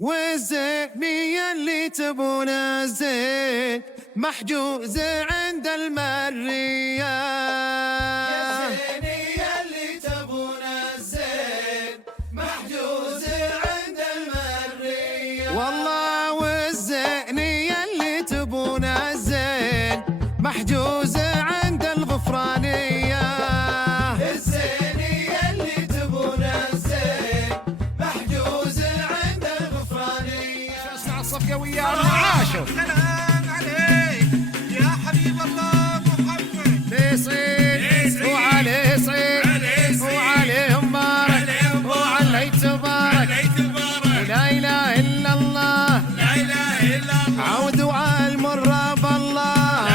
والزينية اللي تبون الزين محجوزة عند المرية. الزينية اللي تبون الزين محجوزة عند المرية. والله والزينية اللي تبون الزين محجوزة عند الغفرانية. الزينية اللي تبون الزين محجوزة عند الغفرانية. اسمع الصفقة ويا العاشر. سلام عليك يا حبيب الله محمد. ليصيد وعليه صيد وعليهم بارك وعلي تبارك. لا اله الا الله عودوا على المر بالله.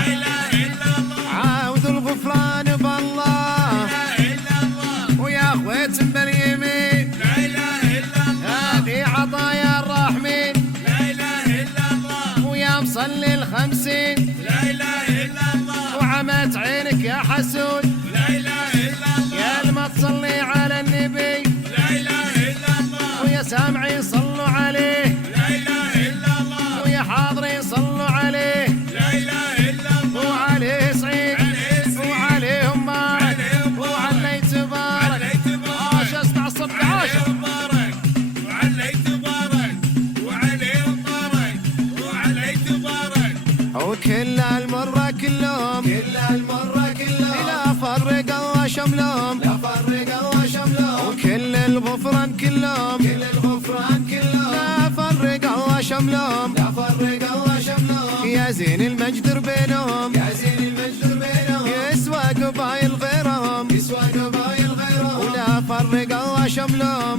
عاودوا الغفران بالله. ويا اخوات باليمين هذه عطايا الرحمن. ويا مصلي الخمسين وعمت عينك يا حسود. يا لما تصلي على النبي ويا سامعين صلوا عليه. ويا حاضرين صلوا عليه. وعليه صعيد وعليهم بارك وعلي تبارك. عاش اسمع الصبح عاشر. وكل المرة كلهم لا فرق الله شملهم. وكل الغفران كلهم لا فرق الله شملهم. يا زين المجد بينهم يسوى قبايل غيرهم. ولا فرق الله شملهم.